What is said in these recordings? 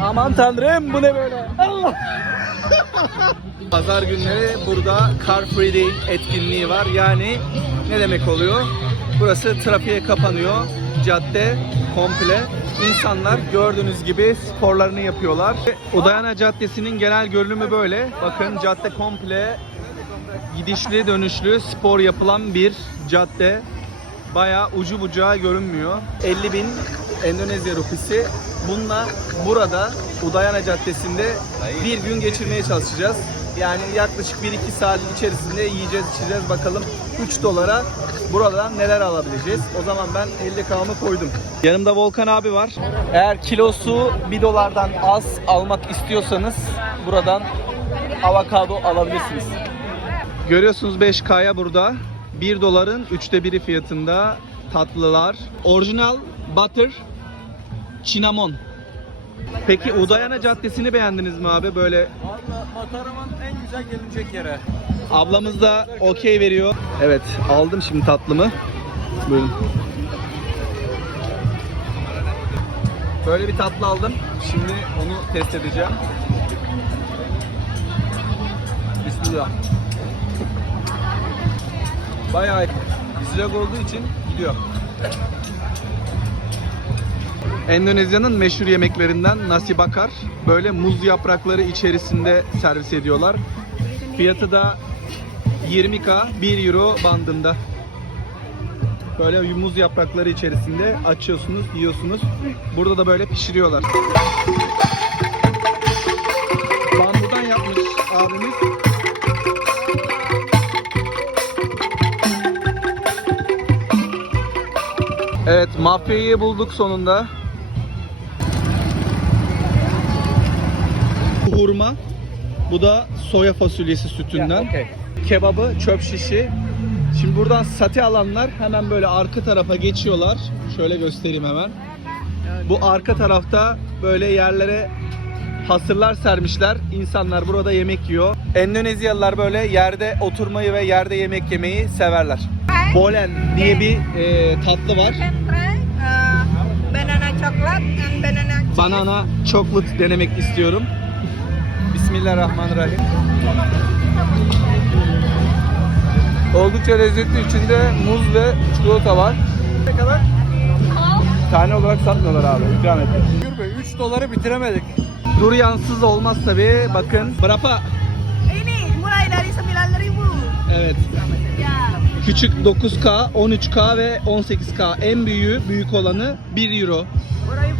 Aman tanrım bu ne böyle? Pazar günleri burada Car Free Day etkinliği var. Yani ne demek oluyor? Burası trafiğe kapanıyor. Cadde komple. İnsanlar gördüğünüz gibi sporlarını yapıyorlar. Udayana Caddesi'nin genel görünümü böyle. Bakın cadde komple gidişli dönüşlü spor yapılan bir cadde. Bayağı ucu bucağı görünmüyor. 50 bin Endonezya rupisi. Bununla burada Udayana Caddesi'nde bir gün geçirmeye çalışacağız. Yani yaklaşık 1-2 saat içerisinde yiyeceğiz içeceğiz bakalım 3 dolara buradan neler alabileceğiz. O zaman ben 50 kağımı koydum. Yanımda Volkan abi var. Eğer kilosu 1 dolardan az almak istiyorsanız buradan avokado alabilirsiniz. Görüyorsunuz 5K'ya burada 1 doların 3'te 1'i fiyatında tatlılar. Orijinal butter cinnamon. Peki Udayana Caddesi'ni beğendiniz mi abi? Böyle Valla Mataram'ın en güzel gelinecek yere. ablamız da okey veriyor. Evet aldım şimdi tatlımı. Buyurun. Böyle bir tatlı aldım. Şimdi onu test edeceğim. Bismillah. Bayağı sıcak olduğu için gidiyor. Endonezya'nın meşhur yemeklerinden nasi bakar. Böyle muz yaprakları içerisinde servis ediyorlar. Fiyatı da 20k 1 euro bandında. Böyle muz yaprakları içerisinde açıyorsunuz, yiyorsunuz. Burada da böyle pişiriyorlar. Bambudan yapmış abimiz. Evet, mafyayı bulduk sonunda. Hurma. Bu da soya fasulyesi sütünden. Kebabı, çöp şişi. Şimdi buradan sate alanlar hemen böyle arka tarafa geçiyorlar. Şöyle göstereyim hemen. Bu arka tarafta böyle yerlere hasırlar sermişler. İnsanlar burada yemek yiyor. Endonezyalılar böyle yerde oturmayı ve yerde yemek yemeyi severler. Bolen diye bir e, tatlı var. Banana chocolate denemek istiyorum. Bismillahirrahmanirrahim. Oldukça lezzetli. İçinde muz ve çikolata var. Ne kadar? Tane olarak satmıyorlar abi. İkram ettim. Gür Bey 3 doları bitiremedik. Duriyansız olmaz tabi. Bakın. Berapa? Ini mulai dari 9000. Evet. Ya. Küçük 9K, 13K ve 18K. En büyüğü, büyük olanı 1 euro.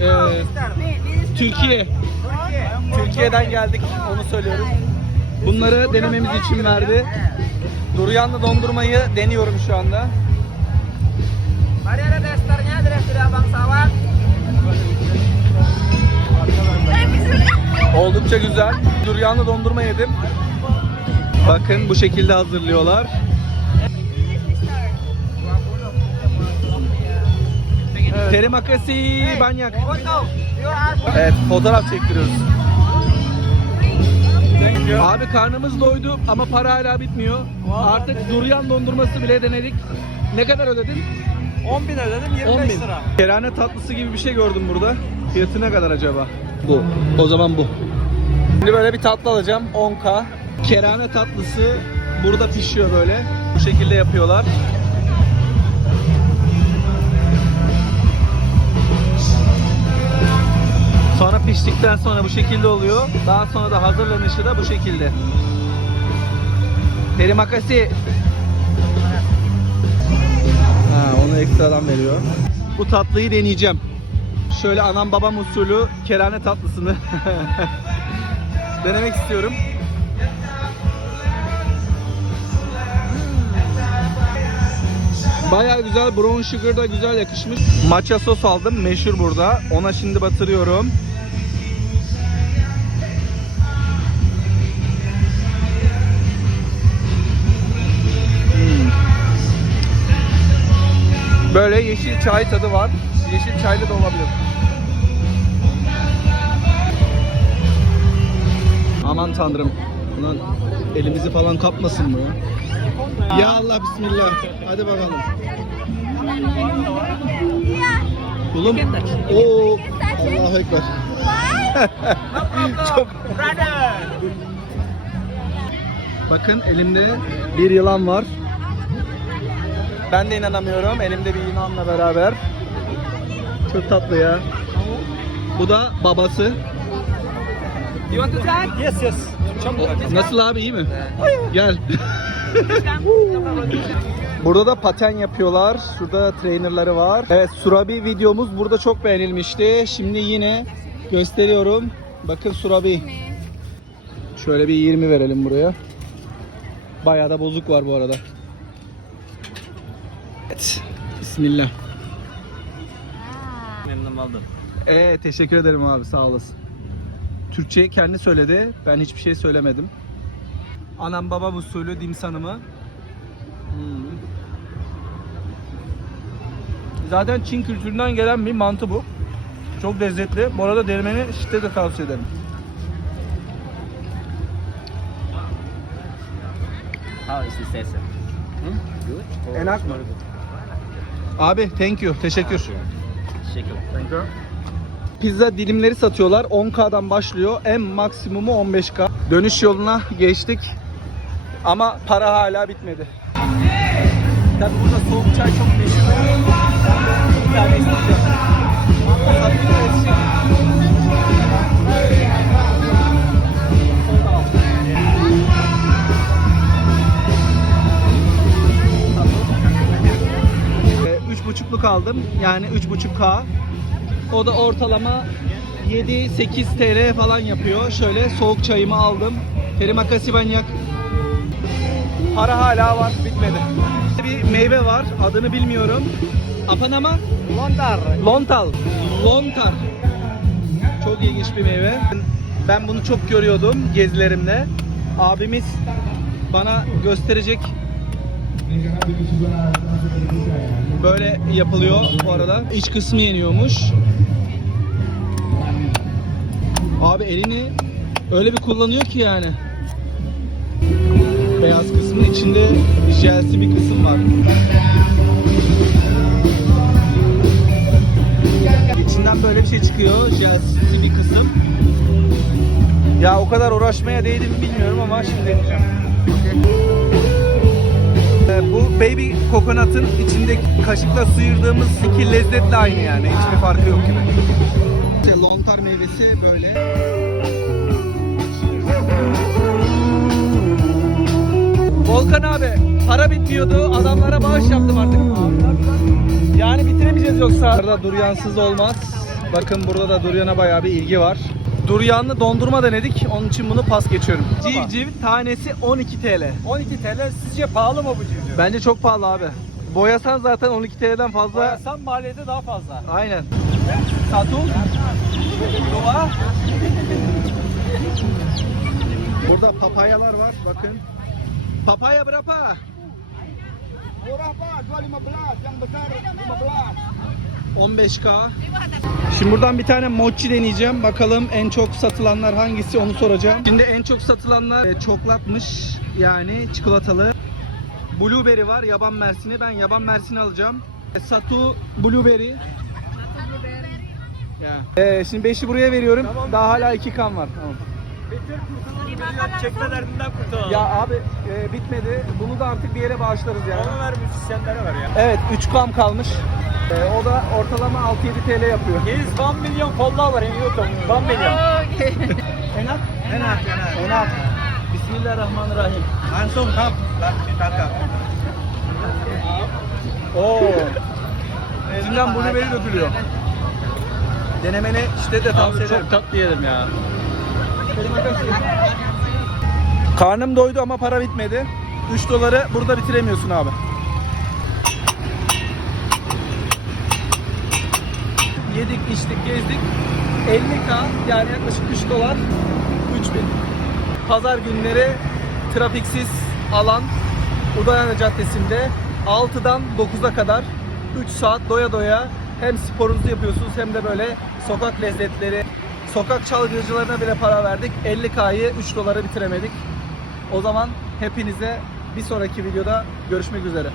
Ee, is Türkiye. Türkiye'den geldik. Onu söylüyorum. Bunları denememiz için verdi. Duriyanlı dondurmayı deniyorum şu anda. Mari ada testernya dari sudah bangsawan. Oldukça güzel. Duriyanlı dondurma yedim. Bakın bu şekilde hazırlıyorlar. Terima kasih banyak. Evet fotoğraf çektiriyoruz. Abi karnımız doydu ama para hala bitmiyor. Artık duriyan dondurması bile denedik. Ne kadar ödedin? 10 bin ödedim 25 10 bin. lira. Kerane tatlısı gibi bir şey gördüm burada. Fiyatı ne kadar acaba? Bu. O zaman bu. Şimdi böyle bir tatlı alacağım. 10k. Kerane tatlısı burada pişiyor böyle. Bu şekilde yapıyorlar. Sonra piştikten sonra bu şekilde oluyor. Daha sonra da hazırlanışı da bu şekilde. Terima kasih. Ha, onu ekstradan veriyor. Bu tatlıyı deneyeceğim. Şöyle anam babam usulü kerane tatlısını denemek istiyorum. Baya güzel brown sugar da güzel yakışmış. Matcha sos aldım meşhur burada. Ona şimdi batırıyorum. Böyle yeşil çay tadı var. Yeşil çaylı da olabilir. Aman tanrım. Bunun elimizi falan kapmasın mı? ya? Ya Allah bismillah. Hadi bakalım. Kulum. Oo. Allahu ekber. Çok... Bakın elimde bir yılan var. Ben de inanamıyorum. Elimde bir yılanla beraber. Çok tatlı ya. Bu da babası. You want to try? Yes yes. Nasıl abi iyi mi? Gel. Burada da paten yapıyorlar. Şurada trainerları var. Evet Surabi videomuz burada çok beğenilmişti. Şimdi yine gösteriyorum. Bakın Surabi. Şöyle bir 20 verelim buraya. Bayağı da bozuk var bu arada. Evet. Bismillah. Memnun oldum. Ee, teşekkür ederim abi sağ olasın. Türkçeyi kendi söyledi. Ben hiçbir şey söylemedim. Anam babam usulü dimsanımı. Hmm. Zaten Çin kültüründen gelen bir mantı bu. Çok lezzetli. Bu arada denemeni şiddetle tavsiye ederim. How is the session? Good. Enak mı? Abi thank you. Teşekkür. Teşekkür. Pizza dilimleri satıyorlar. 10K'dan başlıyor. En maksimumu 15K. Dönüş yoluna geçtik. Ama para hala bitmedi. Tabii burada soğuk çay çok meşhur. Bir tane isteyeceğim. Aldım. Yani üç buçuk K. O da ortalama 7-8 TL falan yapıyor. Şöyle soğuk çayımı aldım. Terima kasih banyak. Para hala var, bitmedi. Bir meyve var, adını bilmiyorum. Apa nama? Lontar. Lontal. Lontar. Çok ilginç bir meyve. Ben bunu çok görüyordum gezilerimde. Abimiz bana gösterecek. Böyle yapılıyor bu arada. İç kısmı yeniyormuş. Abi elini öyle bir kullanıyor ki yani. Beyaz kısmın içinde jelsi bir kısım var. İçinden böyle bir şey çıkıyor. Jelsi bir kısım. Ya o kadar uğraşmaya değdi mi bilmiyorum ama şimdi deneyeceğim. Ee, Bu baby kokonatın içindeki kaşıkla sıyırdığımız iki lezzetle aynı yani. Hiçbir farkı yok gibi. İşte lontar meyvesi böyle. Volkan abi para bitmiyordu. Adamlara bağış yaptım artık. Yani bitiremeyeceğiz yoksa. Burada duryansız olmaz. Bakın burada da duryana bayağı bir ilgi var. Duryanlı dondurma denedik. Onun için bunu pas geçiyorum. Civciv tanesi 12 TL. 12 TL sizce pahalı mı bu civciv? Bence çok pahalı abi. Boyasan zaten 12 TL'den fazla. Boyasan maliyeti daha fazla. Aynen. Satu. Doğa. Burada papayalar var bakın. Papaya berapa? Murah Pak, jual 15, yang besar 15. 15k. Şimdi buradan bir tane mochi deneyeceğim. Bakalım en çok satılanlar hangisi onu soracağım. Şimdi en çok satılanlar e, çoklatmış. Yani çikolatalı. Blueberry var, yaban mersini. Ben yaban mersini alacağım. E, Satu blueberry. Ya. E, şimdi 5'i buraya veriyorum. Daha hala 2 kan var. Tamam. Bitir kurtulalım. Çekme derdinden kurtulalım. Ya abi e, bitmedi. Bunu da artık bir yere bağışlarız yani. Onu ver müzisyenlere ver ya. Evet 3 kam kalmış. E, o da ortalama 6-7 TL yapıyor. He's 1 milyon follower in YouTube. 1 milyon. Enak? Enak, enak. Enak. Bismillahirrahmanirrahim. Langsung kap, ditangkap. Oo. İçinden blueberry dökülüyor. Denemeni şiddetle tavsiye ederim. tatlı yedim ya. Karnım doydu ama para bitmedi. 3 doları burada bitiremiyorsun abi. Yedik, içtik, gezdik. 50k yani yaklaşık 3 dolar 3000. Pazar günleri trafiksiz alan Udayana Caddesi'nde 6'dan 9'a kadar 3 saat doya doya hem sporunuzu yapıyorsunuz hem de böyle sokak lezzetleri, sokak çalgıcılarına bile para verdik. 50K'yı 3 dolara bitiremedik. O zaman hepinize bir sonraki videoda görüşmek üzere.